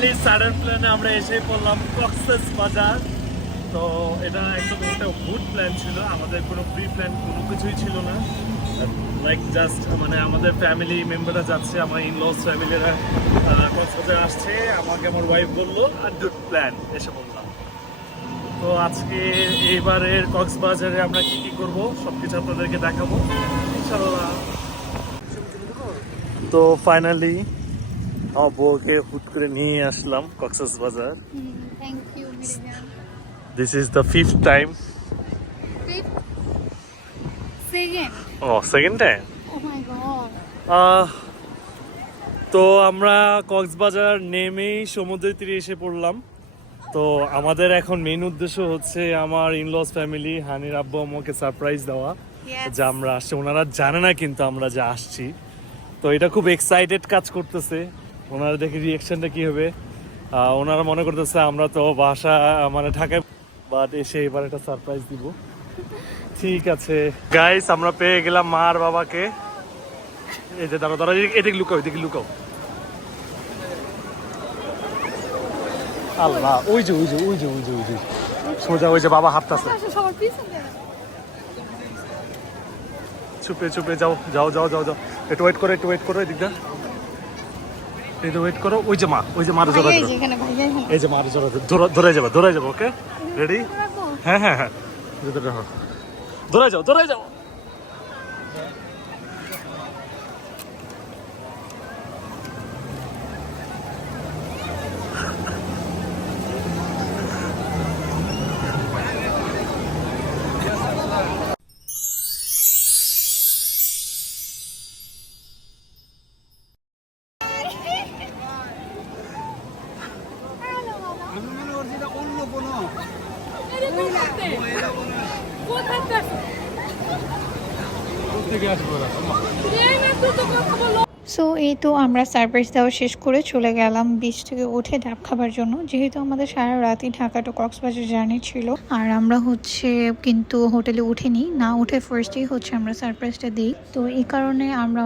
Finally sudden প্ল্যানে আমরা এসে পড়লাম কক্সেস বাজার। তো এটা একদম একটা গুড প্ল্যান ছিল, আমাদের কোনো প্রি প্ল্যান কোনো কিছুই ছিল না। লাইক জাস্ট মানে আমাদের ফ্যামিলি মেম্বাররা যাচ্ছে, আমার ইনলস ফ্যামিলিরা কক্সবাজার আসছে, আমাকে আমার ওয়াইফ বললো আর গুড প্ল্যান এসে বললাম। তো আজকে এইবারের কক্সবাজারে আমরা কি কি করবো সব কিছু আপনাদেরকে দেখাবো ইনশাল্লাহ। তো ফাইনালি আমার বউকে হুট করে নিয়ে আসলাম কক্সেস বাজার। Thank you, Miriam. This is the 5th time. Fifth? Second. ও second time. Oh my god. তো আমরা কক্সবাজার নেমেই সমুদ্রের তীরে এসে পড়লাম। তো আমাদের এখন মেইন উদ্দেশ্য হচ্ছে আমার ইনলস ফ্যামিলি হানির আব্বু আমাকে সারপ্রাইজ দেওয়া Yes. যে আমরা আসছি। ওনারা জানে না কিন্তু আমরা যে আসছি। তো এটা খুব এক্সাইটেড কাজ করতেছে, ওনারা দেখে রিয়েকশনটা কি হবে। ওনারা মনে করতেছে আমরা তো বাসা মানে ঢাকায়, বাট এসে এবার একটা সারপ্রাইজ দিব। ঠিক আছে গাইস, আমরা পেয়ে গেলাম মা আর বাবাকে। এই যে দাঁড়া দাঁড়া, এদিকে লুকাও, এদিকে লুকাও। আল্লাহ, ওই যে ওই যে ওই যে ওই যে ওই যে সোজা ওই যে বাবা হাঁটতেছে। সবার পিছনে। চুপে চুপে যাও যাও যাও যাও যাও, একটু ওয়েট করো, একটু ওয়েট করো, এদিকটা একটু ওয়েট করো। ওই যে মা, ওই যে মার জোড়া ভাইয়া ধরো, এখানে, ভাইয়া এখানে। এই যে মার জোড়া ধরে যাবে, ধরে যাবে। Okay ready? রাখো। হ্যাঁ হ্যাঁ হ্যাঁ, ধরে যাও, ধরে যাও। সো এই তো আমরা সারপ্রাইজ দেওয়া শেষ করে চলে গেলাম বিচ থেকে উঠে ডাব খাবার জন্য, যেহেতু আমাদের সারা রাতই ঢাকা টু কক্সবাজার জার্নি ছিল। আর আমরা কিন্তু হোটেলে উঠিনি, না উঠে ফার্স্টেই আমরা সারপ্রাইজটা দিই। তো এই কারণে আমরা